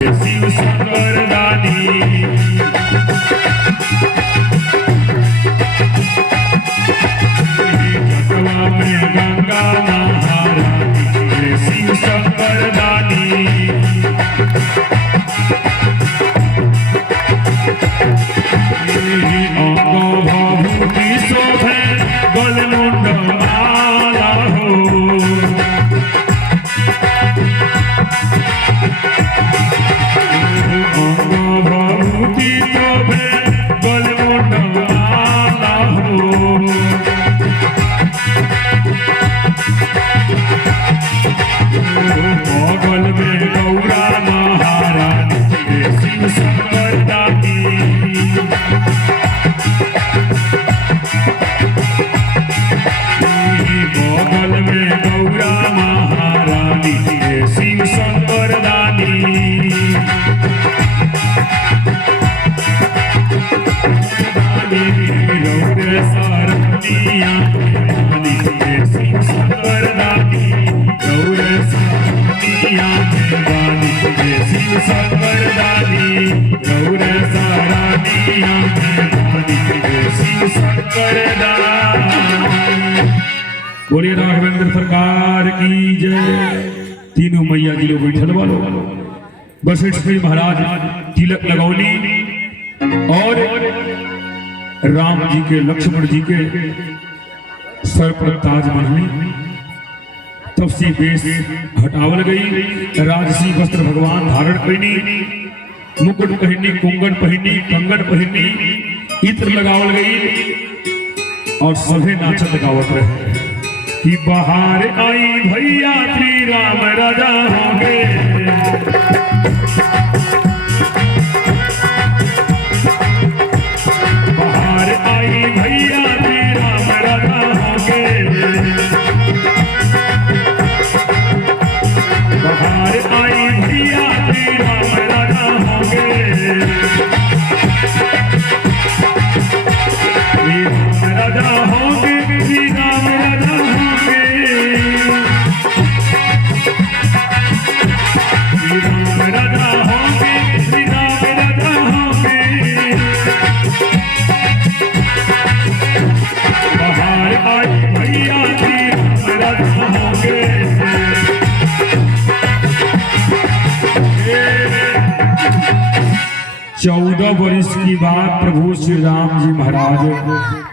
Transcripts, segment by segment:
शिव शंकर दानी जटवा में गंगा महारानी शिव शंकर दानी अंग भभूति शोभे गलमुंड माला हो भभूति शोभे गलमुंड माला हो बगल में गौरा महारानी शिव शंकर दानी बगल में गौरा महारानी शिव शंकर दानी गौर सारनिया शिव शंकर दानी गौर सारनिया शिव शंकर दानी गौर सारनिया शिव शंकर दानी। बोलिए राघवेंद्र सरकार की जय। तीनों मैया जी लोग बैठल वालो वशिष्ठ जी महाराज तिलक लगौनी और राम जी के लक्ष्मण जी के सर पर ताज बंधनी तब से बेश हटावल गई। राजसी वस्त्र भगवान धारण करनी मुकुट पहनी कुंगन पहनी कंगन पहनी इत्र लगावल गई और सभे नाचत गावत रहे कि बाहर आई भैया श्री राम राजा होंगे। बाहर आई भैया श्री राम राजा होंगे। बाहर आई भैया श्री राम राजा होंगे। श्री राम राजा होंगे श्री राम राजा होंगे। श्री राम राजा होंगे श्री राम राजा होंगे। बाहर आई भैया श्री राम राजा होंगे। 14 वर्ष की बात प्रभु श्री राम जी महाराज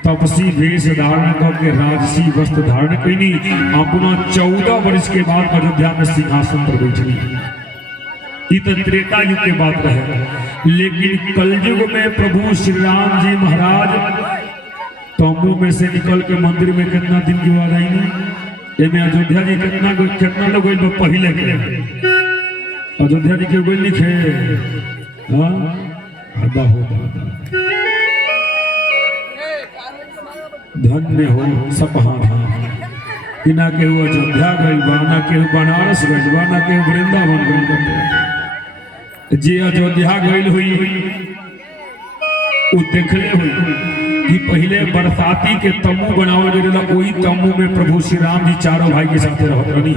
तपसी वेश धारण करके राजसी वस्त्र धारण कैनी अपना 14 वर्ष के बाद अयोध्या में सिंहासन पर बैठनी। ये तो त्रेता युग के बात रहे, लेकिन कलयुग में प्रभु श्री राम जी महाराज तंबू में से निकल के मंदिर में कितना दिन की बात आई नहीं। अयोध्या जी कितना लोग पहले के अयोध्या जी के गोल लिखे धन्य हो सपहा कि ना केहू अयोध्या गई बा ना केहू बनारस गई बा ना केहू वृंदावन गई। जे अयोध्या गई हुई वो देखले हुई कि पहले बरसाती के तम्बू बनावल गया, वही तम्बू में प्रभु श्री राम जी चारों भाई के साथ रहत रही।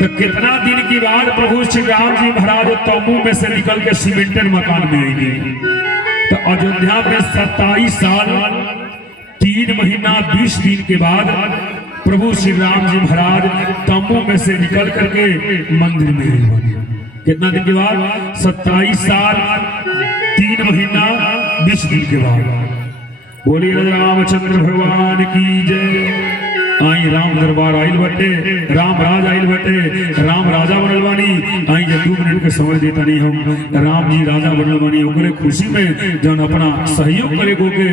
तो कितना दिन की बाद प्रभु श्री राम जी महाराज तंबू में से निकल के सीमेंटेड मकान में आएंगे। तो अयोध्या में 27 साल 3 महीना 20 दिन के बाद प्रभु श्री राम जी महाराज तंबू में से निकल करके मंदिर में आए। कितना दिन के बाद 27 साल 3 महीना 20 दिन के बाद। बोलिए रामचंद्र भगवान की जय। आई राम दरबार आइल बटे, राम राज आइल बटे, राम राजा बनल बानी। आई जब 2 मिनट के समय देता नहीं हम राम जी राजा बनल बानी ओकरे खुशी में जौन अपना सहयोग करे को के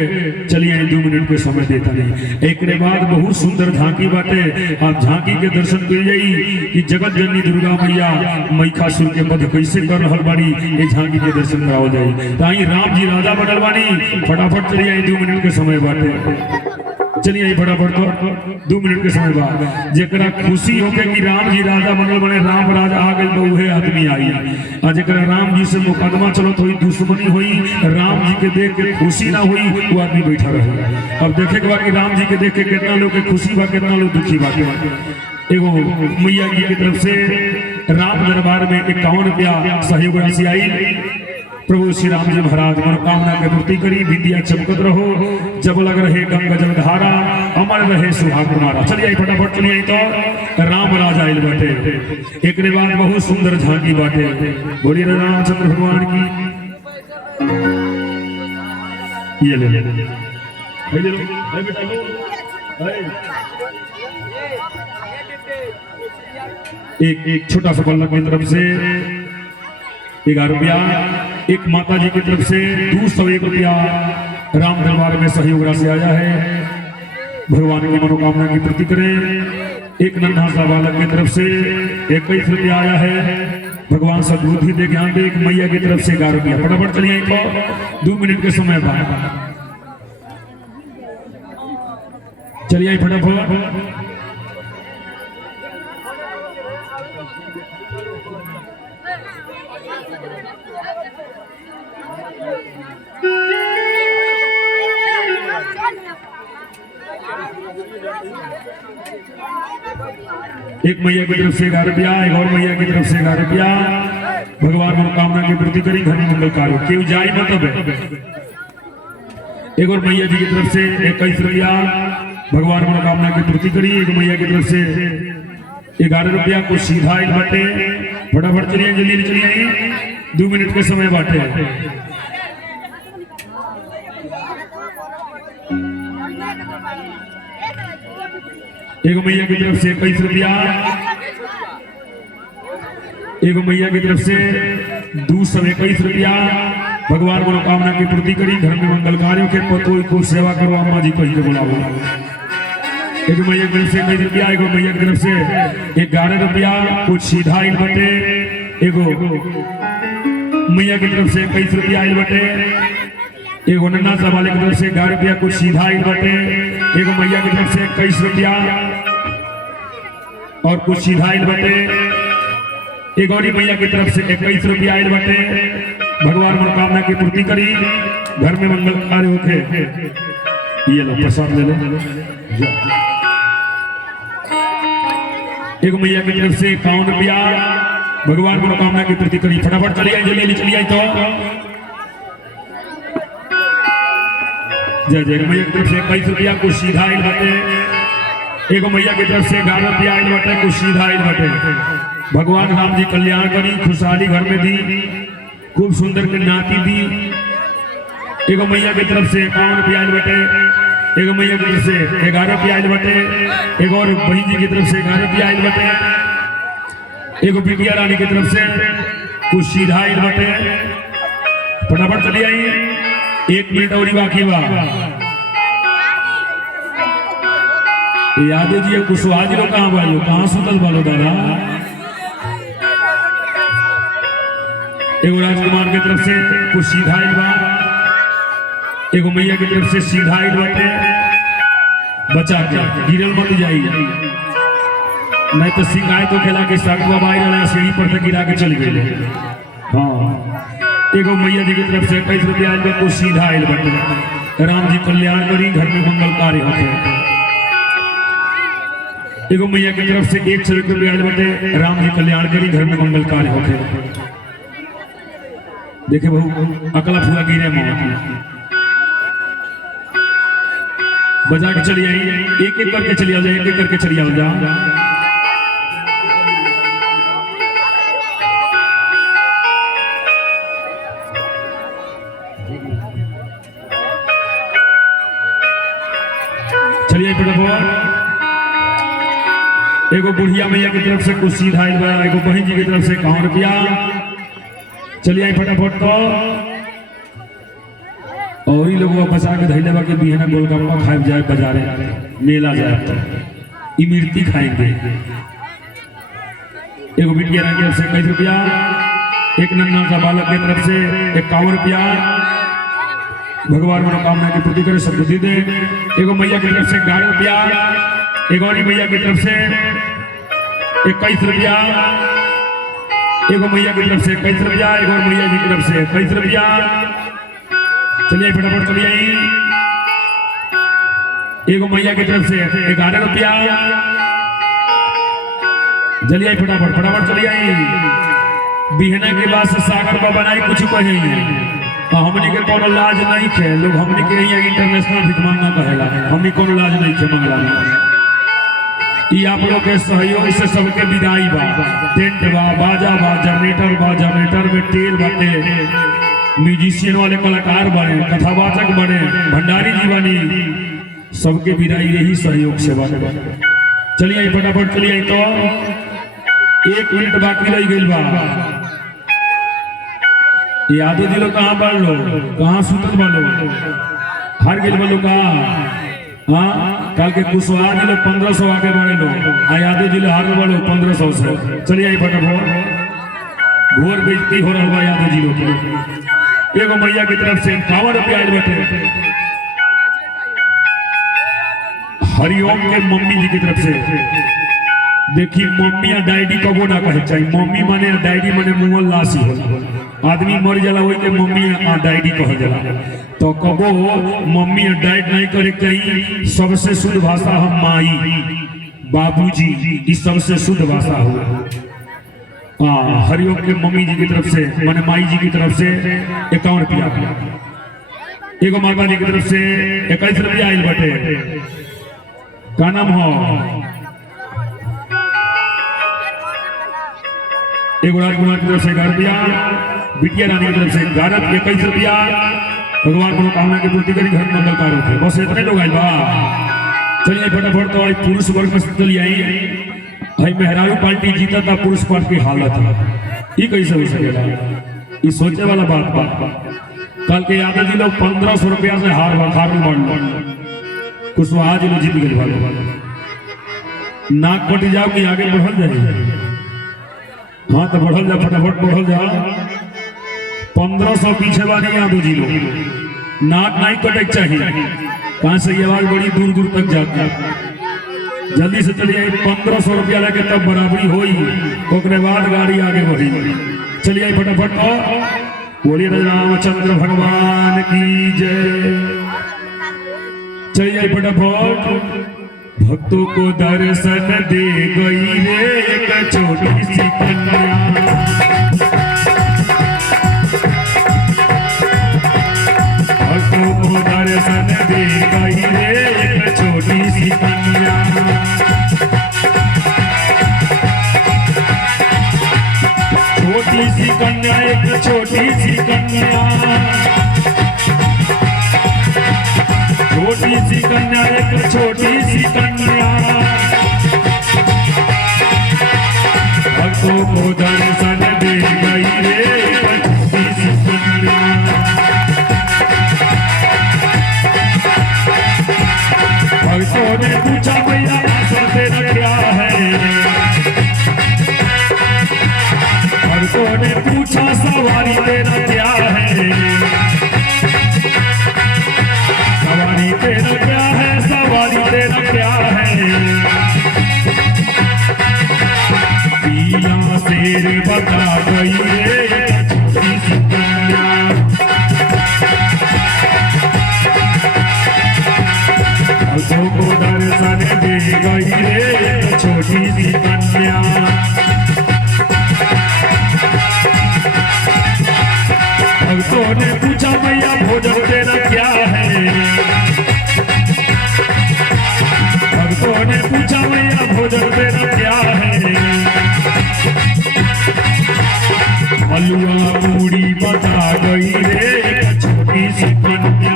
चलिए आई 2 मिनट के समय देता नहीं। एक बाद बहुत सुंदर झांकी बाटे, आप झांकी के दर्शन कर जाई कि जगत जननी दुर्गा मैया महिषासुर के वध कैसे कर रहल बानी, ये झांकी के दर्शन कराओ जाई। तो आई राम जी राजा बनल बानी, फटाफट चलिए आई 2 मिनट के समय बाटे। चलिए फटाफट 2 मिनट के समय बाद जरा खुशी होके कि राम जी राजा बनल बने, राम राजा आ गए तो वह आदमी आई। आज राम जी से मुकदमा चलत हुई, दुश्मनी हुई, राम जी के देख के खुशी ना हुई, वो आदमी बैठा रहे। अब देखे के बाद कि राम जी के देख के कितना लोग के खुशी बा, कितना लोग दुखी बा। एगो मैया जी की तरफ से राम दरबार में 51 रुपया सहयोग राशि आई। प्रभु श्री राम जी महाराज मनोकामना के पूर्ति करी, विद्या चमकत रहो, जब लग रहे गंगा जल धारा, अमर रहे सुहाग तुम्हारा। चलिए फटाफट चलिए तो राम राजा आइल बाटे। एक बाद बहुत सुंदर झांकी बाटे। बोलिए रामचंद्र भगवान की। ये ले ले लो बेटा लो। एक छोटा सा बल्लभ की तरफ से 11 रुपया, एक माता जी की तरफ से 201 रुपया राम दरबार में सहयोग राशि आया है। भगवान की मनोकामना की पूर्ति करें। एक नन्हा सा बालक की तरफ से 21 रुपया आया है। भगवान सद्बुद्धि दे, ज्ञान दे। एक मैया की तरफ से 11 रुपया। फटाफट चलिए तो 2 मिनट के समय बाद चलिए फटाफट। एक मैया की तरफ से 11 रुपया, एक और मैया की तरफ से 11 रुपया। भगवान मनोकामना की पूर्ति करी, घर में मंगल कार्य क्यों जाए मतलब है। एक और मैया जी की तरफ से 21 रुपया। भगवान मनोकामना की पूर्ति करी। एक मैया की तरफ से 11 रुपया को सीधा बांटे। फटाफट चलिए, जल्दी चलिए, 2 मिनट के समय बांटे। एक मैया की तरफ से 21 रुपया, एक मैया की तरफ से 221 रुपया। भगवान मनोकामना की पूर्ति करी, घर में मंगल कार्यों के पतोई को सेवा करो, अम्मा जी कहीं बुलाओ। एक मैया की तरफ से 21 रुपया, एक मैया की तरफ से 11 रुपया कुछ सीधा इल बटे। एगो मैया की तरफ से 21 रुपया इल बटे। एगो नन्ना सा वाले की तरफ से 11 रुपया कुछ सीधा इल बटे। एगो मैया की तरफ से 21 रुपया और कुछ सीधा इल बटे। एक और मैया की तरफ से 21 रुपया इल बटे। भगवान मनोकामना की पूर्ति करी, घर में मंगल कार्य होके। ये लो प्रसाद ले लो। एक मैया की तरफ से 51 रुपया। भगवान मनोकामना की पूर्ति करी। फटाफट चलिए, जल्दी चलिए तो जय जय। मैया की तरफ से 21 रुपया कुछ सीधा इल बटे। एक मैया की तरफ से 11 रुपया इल बटे, कुछ सीधा इल बटे। भगवान राम जी कल्याण करी, खुशहाली घर में दी, खूब सुंदर की नाती दी। एक मैया की तरफ से 51 रुपया इल बटे। एक मैया की तरफ से 11 रुपया इल बटे। एक और बहन जी की तरफ से 11 रुपया इल बटे। एक बिटिया रानी की तरफ से कुछ सीधा इल बटे। फटाफट चली आई, 1 मिनट और बाकी बा। यादव जी कुशवाहा जी लोग कहाँ बालो, कहाँ सुतल बालो दादा। एगो राजकुमार की तरफ से कुछ सीधा इल बा। एगो मैया की तरफ से सीधा इल बटे। बचा के गिरल मत जाई, नहीं तो शिकायत हो खेला कि साग बाबा वाला सीढ़ी पर से गिरा के चल गए। हाँ, एगो मैया जी की तरफ से 21 रुपया इल बटे, कुछ सीधा इल बटे। राम जी कल्याण करी, घर में मंगल कार्य होते। एगो मैया की तरफ से 100 रुपया इल बटे। राम जी कल्याण करी, घर में मंगल कार्य होते। देखे बहु अकला फुला गिरे मौत बजा के चली आई। एक एक करके चली आ जाए, एक एक करके चली आ जा। चलिए एगो बुढ़िया मैया की तरफ से कुछ सीधा इल बा। एगो बहन जी की तरफ से 51 रुपया। चलिए आई फटाफट तो और ही लोग बचा के धैले बा के बिहना गोलगप्पा खाए जाए, बाजारे मेला जाए तो इमरती खाएंगे। एगो बिटिया की तरफ से 21 रुपया। एक नन्हा सा बालक की तरफ से 51 रुपया। भगवान मनोकामना की पूर्ति करे, सद्बुद्धि दे। एगो मैया की तरफ से 11 रुपया। एक और मैया की तरफ से 21 रुपया। एगो मैया की तरफ से 21 रुपया। एक और मैया जी की तरफ से 21 रुपया। चलिए फटाफट चलिए आई। एगो मैया की तरफ से 11 रुपया। जलिए फटाफट फटाफट चलिए आई बिहना के बाद से सागर बाबा नहीं कुछ कहे हमनी के कोनो लाज नहीं खे लोग हमनी के यहाँ इंटरनेशनल भिकमंगा कहेला हमनी कोनो लाज नहीं खे मंगला में ई आप लोग के सहयोग से सबके विदाई बा टेंट बा बाजा बा जनरेटर में तेल बाटे म्यूजिशियन वाले कलाकार बने कथावाचक बने भंडारी जी बनी सबके विदाई यही सहयोग से बाटे चलिए फटाफट चलिए तो 1 मिनट बाकी रह गई बा यादव जी लोग कहाँ बढ़ लो कहाँ सुतल बालो हार गेल बालो कहाँ हाँ कल के कुशवाहा जी लोग 1500 आगे बढ़े लो यादव जी लोग हार बढ़ो 1500 से चलिए आई फटाफट घोर बेइज्जती हो रहा यादव जी लोग एगो मैया की तरफ से 51 रुपया आयल बटे हरिओम के मम्मी जी की तरफ से देखी मम्मी या डैडी कबो ना कहे चाहिए मम्मी माने डैडी माने मुंगल लासी हो आदमी मर जाला वही के मम्मी या डैडी कह जाला तो कबो मम्मी या डैड नहीं करे चाहिए सबसे शुद्ध भाषा हम माई बाबूजी इस सबसे शुद्ध भाषा हो हरिओम के मम्मी जी की तरफ से माने माई जी की तरफ से 51 रुपया एगो माता जी की तरफ से 21 रुपया आयल बटे का नाम हो एगो राजकुमार की तरफ से 11 रुपया बिटिया रानी की तरफ से 21 रुपया भगवान मनोकामना की पूर्ति करी घर मंगल कार्य थे बस इतने लोग आए बा चलिए फटाफट तो पुरुष वर्ग में चली आई भाई मेहरारू पार्टी जीता था पुरुष पार्टी की हालत है ये कैसे हो सकेगा ये सोचे वाला बात कल के यादव जी लोग 1500 रुपया से हार बढ़ कुशवाहा जी लोग जीत गए वाले नाक कट जाओ कि आगे बढ़ल जाए हाँ तो बढ़ल जा फटाफट बढ़ल जा 1500 पीछे वाले यादव जी लोग नाक नहीं कटे चाहिए कहाँ से ये आवाज बड़ी दूर दूर तक जाती है जल्दी से चलिए 1500 रुपया लगे तब बराबरी होई ओकरे बाद गाड़ी आगे बढ़ी चलिए फटाफट बोलिए रामचंद्र भगवान की जय चलिए फटाफट भक्तों को दर्शन दे गई रे एक छोटी सी कन्या भक्तों को दर्शन दे गई रे एक छोटी सी कन्या छोटी सी कन्या एक छोटी सी कन्या छोटी सी कन्या एक छोटी सी कन्या भक्तों को दर्शन दे गई रे छोटी सी कन्या भक्तों ने पूछा भैया आंसर तेरा क्या है भक्तों ने पूछा सवारी तेरा क्या है सवारी तेरा क्या है सवारी तेरा क्या है पीला शेर बता गई रे छोटी सी कन्या भक्तों को दर्शन दे गई रे छोटी सी कन्या भक्तों ने पूछा भैया भोजन तेरा क्या है भक्तों ने पूछा भैया भोजन तेरा क्या है हलवा पूरी बता गई रे छोटी सी कन्या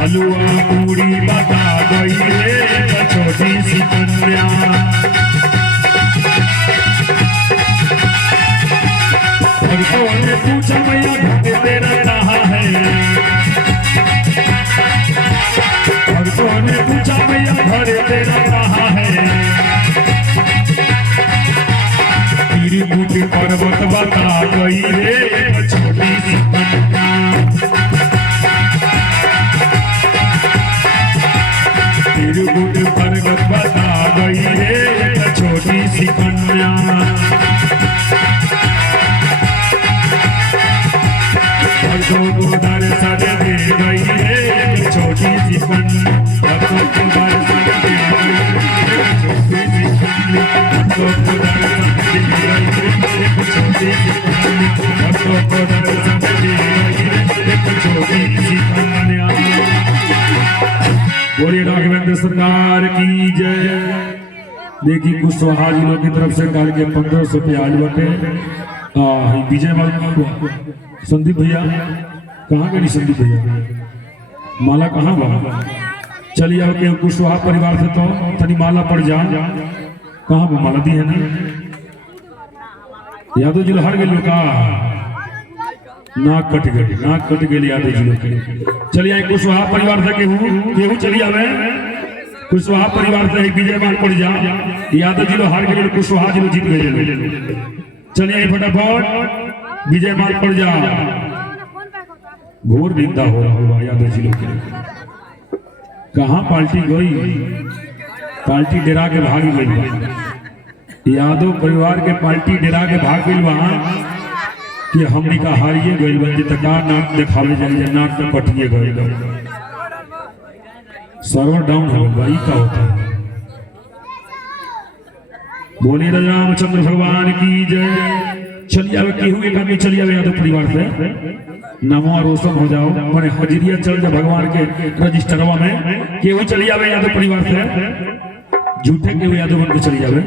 हलवा पूरी बता गई रे छोटी सी कन्या भक्तों ने पूछा भैया घर तेरा कहाँ है भक्तों ने पूछा भैया घर तेरा कहाँ है त्रिकुट पर्वत बता गई रे छोटी सी कन्या त्रिकुट पर्वत बता गई रे छोटी सी कन्या भक्तों को दर्शन दे गई रे छोटी सी कन्या देखी कुशवाहा जी लोग की तरफ से काल के 1500 प्याज बटे विजय माल संदीप भैया कहाँ गई संदीप भैया माला कहाँ बा चलिए अब के कुशवाहा परिवार से तो तनी माला पड़ जा कहाँ बा माला दी है ना यादव जी हर गए का नाक कट गए यादव जी लोग चलिए कुशवाहा परिवार से केहू चलिए आवे कुशवाहा परिवार से विजय माल पड़ जा यादव जी लोग हार गए कुशवाहा जी लोग जीत गए चलिए फटाफट विजय माल पड़ जा घोर निंदा हो रहा होगा यादव जी लोग कहाँ पार्टी गई पार्टी डेरा के भाग गई यादव परिवार के पार्टी डेरा के भाग गई वहां कि हमने का हारिए गई बंदी तका नाक दिखावे जाए नाक तक कटिए गए सर्वर डाउन हो भाई का होता है बोले रामचंद्र भगवान की जय चलिए अब केहू एक आदमी चलिए यादव परिवार से नमो रोशन हो जाओ मैंने हजरिया चल जाओ भगवान के रजिस्टरवा में केहू चलिए आवे यादव परिवार से झूठे केहू यादव बन के चलिए आवे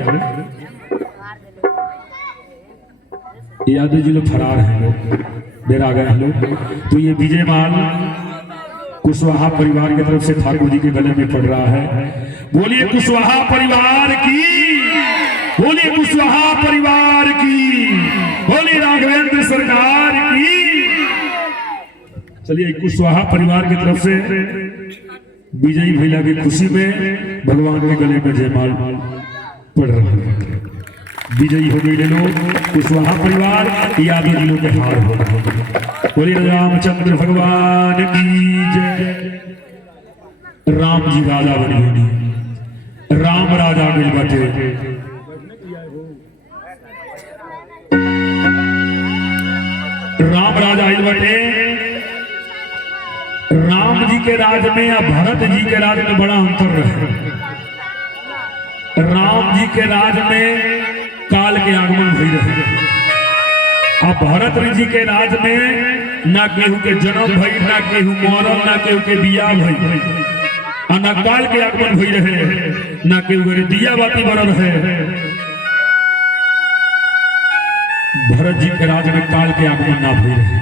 यादव जी लोग फरार हैं लोग डेरा गए हैं लोग तो ये विजय माल कुशवाहा परिवार की तरफ से ठाकुर जी के गले में पड़ रहा है बोलिए कुशवाहा परिवार की बोलिए कुशवाहा परिवार की बोलिए राघवेंद्र सरकार की चलिए कुशवाहा परिवार की तरफ से विजयी भैया की खुशी में भगवान के गले में जयमाल पड़ रहा है विजयी हो गई लोग कुशवाहा परिवार यादव जी लोग के हार हो बोलिए रामचंद्र भगवान की जय राम जी राजा बनी राम राजा मिल बटे राम राजा आइल बटे राम जी के राज में या भरत जी के राज में बड़ा अंतर रहे राम जी के राज में काल के आगमन भई रहे अब भरत जी के राज में ना केहू के जन्म भई ना केहू मरल ना केहू के बियाह भई और ना काल के आगमन भई रहे ना केहू के दिया बाती बनल रहे भरत जी के राज में काल के आगमन ना भई रहे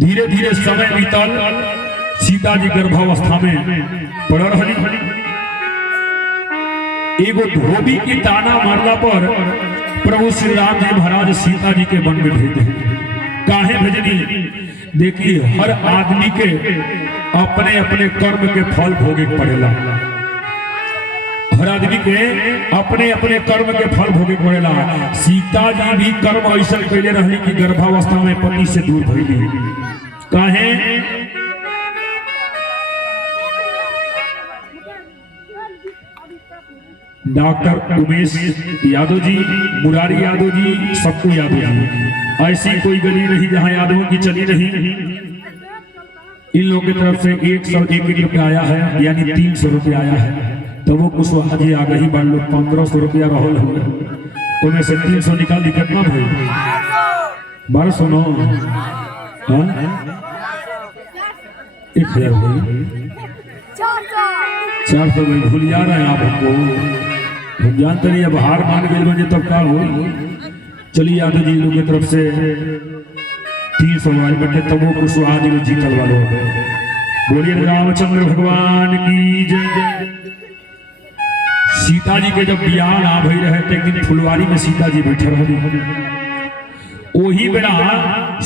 धीरे धीरे समय बीतल सीता जी गर्भावस्था में पड़ रही एगो धोबी की ताना मारला पर प्रभु श्री राम जी महाराज सीता जी के वन में भेजे काहे भेजनी देखिए हर आदमी के अपने अपने कर्म के फल भोगे पड़ेला हर आदमी के अपने अपने कर्म के फल भोगे पड़ेला सीता जी भी कर्म ऐसा कैले रहली कि गर्भावस्था में पति से दूर भइली काहे डॉक्टर उमेश यादव जी मुरारी यादव जी सक्कू यादव जी ऐसी कोई गली नहीं जहां यादवों की चली नहीं इन लोगों की तरफ से 101 रुपया आया है यानी 300 रुपया आया है तो वो कुशवाहा जी आ गई मान लो 1500 रुपया रहल हुए तो में से 300 निकाल दी कितना भाई 1200 नो 1000 भाई 400 भाई भूलिया रहे हैं आप हमको हम जानते नहीं अब हार मान गए बजे तब का हो चलिए यादव जी लोग की तरफ से 300 बटे तब वो कुशवाहा जी जीतल वालों बोलिए रामचंद्र भगवान की जय सीता जी के जब बियाह ना भई रहे एक दिन फुलवारी में सीता जी बैठे रही वही बेड़ा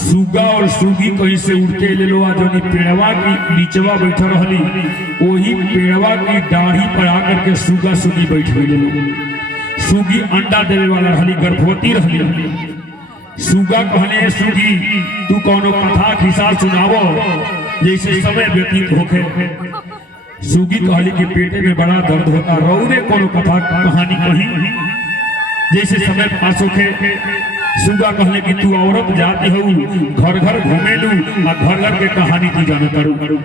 सुगा और सुगी कहीं से उड़ते ले लो जो पेड़वा की नीचवा बैठे रही वही पेड़वा की दाढ़ी पर आकर के सुगा सुगी बैठ गई ले लो सुगी अंडा देवे वाला रही गर्भवती रही सुगा कहले सुगी तू कोनो कथा खिस्सा सुनावो जैसे समय व्यतीत होके सुगी कहली कि पेटे में बड़ा दर्द होता रौरे कोनो कथा कहानी कही जैसे समय पास होके सुगा कहले कि तू औरत जाती हो घर घर घूमे लू घर घर के कहानी तू जान करू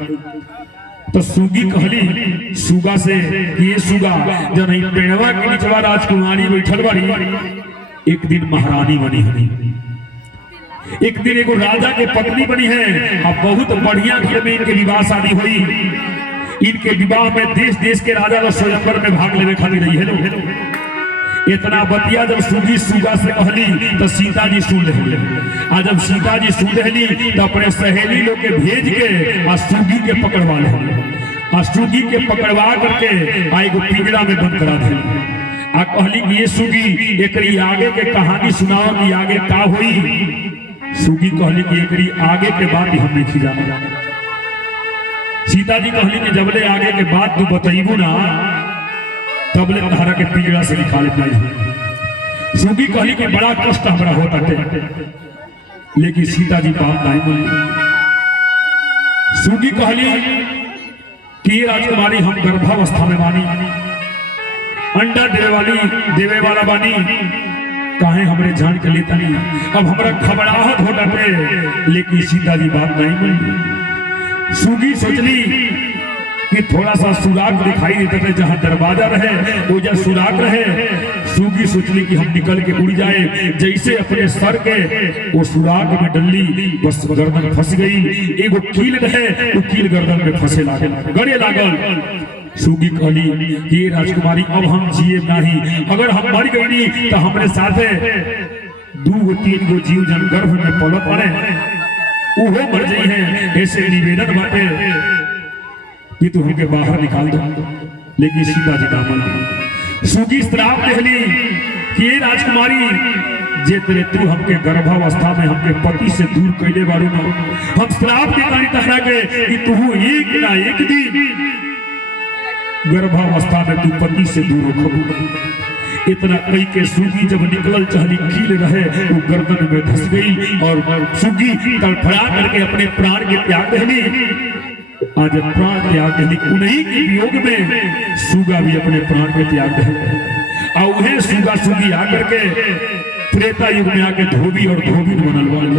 तो सुगी कहली सुगा से ये सुगा जब नहीं पेड़वा के निचवा राजकुमारी बैठल बड़ी एक दिन महारानी बनी हनी एक दिन एगो राजा के पत्नी बनी है अब बहुत बढ़िया घर में इनके विवाह शादी हुई इनके विवाह में देश देश के राजा लोग स्वयंवर में भाग लेवे खातिर रही हेलो। इतना बतिया जब सुगी सुगा से कहली तो सीता जी सुन ले, आ जब सीता जी सुन ली तो अपने सहेली लोग के भेज के आ सुगी के पकड़वा ले, आ सुगी के पकड़वा करके आ एगो पिंजरा में बंद करा दे। आ कहली कि ये सुगी एकरी आगे के कहानी सुनाओ कि आगे का हुई। सुगी कहली कि एकरी आगे के बात हम नहीं जाना। सीता जी कहली कि जबले आगे के बात तू बताइबू ना तबले धारा के पिंजरा से निकाले पाई। सुगी कहली कि बड़ा कष्ट हमरा होता है, लेकिन सीता जी बात नहीं बोली। सुगी कहली कि राजकुमारी हम गर्भावस्था में बानी, अंडा देवे वाला बानी, काहे हमरे जान के लेता नहीं, अब हमरा घबराहट होता पे। लेकिन सीता जी बात नहीं बोली। सुगी सोचली कि थोड़ा सा सुराग दिखाई देते थे, जहां दरवाजा रहे वो जहाँ सुराग रहे। सुगी सोचली कि हम निकल के उड़ जाए, जैसे अपने सर के वो सुराग में डली, बस गर्दन फंस गई। एगो कील रहे, वो कील गर्दन में फंसे गड़े लागल। सुगी कहली कि राजकुमारी अब हम जिए नहीं, अगर हम मर गई तो हमारे साथे 2 3 गो जीव जन गर्भ में पल पड़े वो मर जाई है। ऐसे निवेदन बाटे कि तू हमके बाहर निकाल दो। लेकिन सीता जी का मन सुगी श्राप देहली कि राजकुमारी जे तेरे तू हमके गर्भावस्था में हमके पति से दूर कैले बारू ना, हम श्राप के कहानी तहरा के कि तू एक ना एक दिन गर्भावस्था में तू पति से दूर हो। इतना कई के सुगी जब निकलल चहली कील रहे वो गर्दन में धस गई और सुगी तड़फड़ा करके अपने प्राण के त्याग देली। आज प्राण त्याग देली, उन्हीं के वियोग में सुगा भी अपने प्राण के त्याग दे। और उन्हें सुगा सुगी आकर के त्रेता युग में आके धोबी और धोबिन बनल।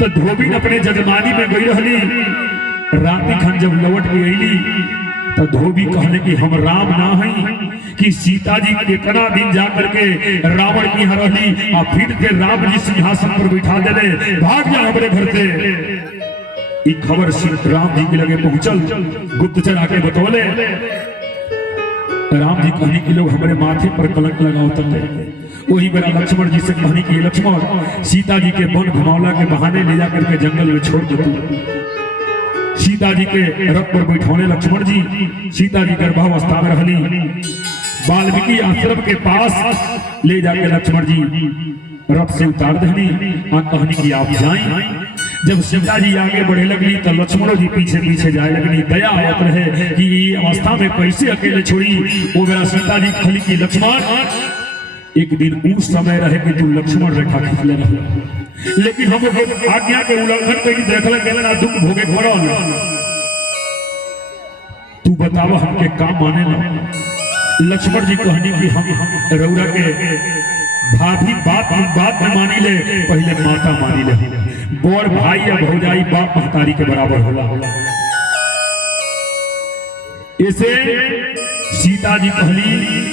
तो धोबिन अपने जजमानी में गई रहली। राती खन जब लौट के अली तो धोबी कहने कि हम राम ना हैं, कि सीता जी कितना दिन जा करके रावण की यहाँ रहली और फिर के राम जी सिंहासन पर बिठा देले, भाग जा हमारे घर से। ये खबर राम जी के लगे पहुंचल, गुप्तचर आके बतौले। राम जी कहने कि लोग हमारे माथे पर कलंक लगाते थे। वही मेरा लक्ष्मण जी से कहने की लक्ष्मण सीता जी के वन घुमावला के बहाने ले जाकर के जंगल में छोड़ देते। सीता जी के रथ पर बैठौने लक्ष्मण जी, सीता जी गर्भावस्था में रहली। वाल्मीकि आश्रम के पास ले जाके लक्ष्मण जी रथ से उतार देनी और कहनी कि आप जाएं। जब सीता जी आगे बढ़े लगली तो लक्ष्मणों जी पीछे पीछे जाए लगली। दया आवत रहे कि ये अवस्था में कैसे अकेले छोड़ी। वो मेरा सीता जी कहली कि लक्ष्मण एक दिन उस समय रहे कि तू लक्ष्मण रेखा खींचले रहे, लेकिन हम आज्ञा के उल्लंघन कहीं देखल गेल ना, दुख भोगे पड़ल। तू बतावा हमके काम माने ना। लक्ष्मण जी कहनी कि हम रौरा के भाभी बात में मानी ले, पहले माता मानी ले। बड़ भाई या भौजाई बाप महतारी के बराबर होला। इसे सीता जी कहली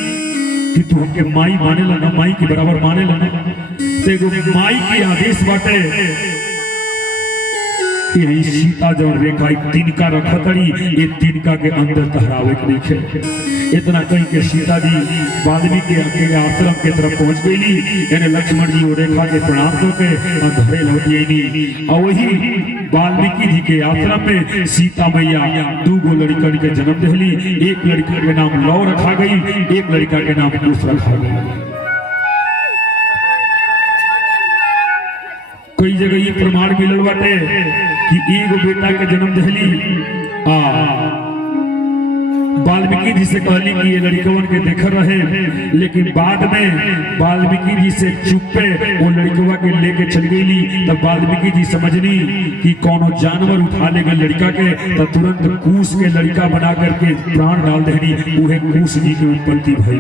कि तू हमके माई माने ला ना, माई के बराबर माने ला ना। तो माई की आदेश बाटे कि सीता जो रेखा तिनका रखतरी, ये तिनका के अंदर तहरावे के देखे। इतना कहीं के सीता जी वाल्मीकि के आश्रम के तरफ पहुंच गई। यानी लक्ष्मण जी वो रेखा के प्रणाम करके घरे लौट गई। और वही वाल्मीकि जी के आश्रम में सीता मैया 2 गो लड़कन के जन्म दिली। एक लड़का के नाम लौ रखा गई, एक लड़का के नाम कुश रखा गया। कई जगह ये प्रमाण मिलल बाटे कि एगो बेटा के जन्म दिली। वाल्मीकि जी से कहली कि ये लड़कवन के देख रहे, लेकिन बाद में वाल्मीकि जी से चुप्पे वो लड़कवा के लेके चल गई। तब वाल्मीकि जी समझनी कि कोनो जानवर उठा ले गए लड़का के, तो तुरंत कूस के लड़का बना करके प्राण डाल देनी। उहे कूस जी की उत्पत्ति भई।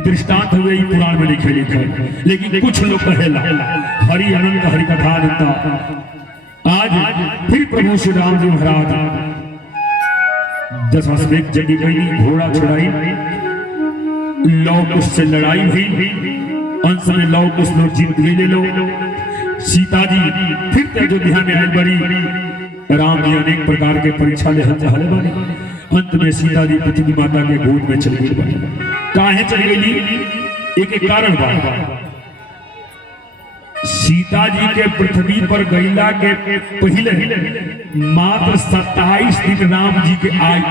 दृष्टांत हुए ही पुराण में लिखे लिखे। लेकिन कुछ लोग कहेला हरि अनंत हरि कथा अनंता। आज फिर प्रभु श्री राम जी महाराज दशाश्वेत जगी गई, घोड़ा छुड़ाई, लौ कुश से लड़ाई हुई। अंत में लौ कुश लोग जीत ले लो। सीता जी फिर अयोध्या में आई बड़ी। राम जी अनेक प्रकार के परीक्षा ले रहले बानी। अंत में सीता जी पृथ्वी माता के गोद में चली गई बानी। काहे चली गई? एक कारण बा। सीता जी के पृथ्वी पर गईला के पहले मात्र 27 दिन राम जी के आयु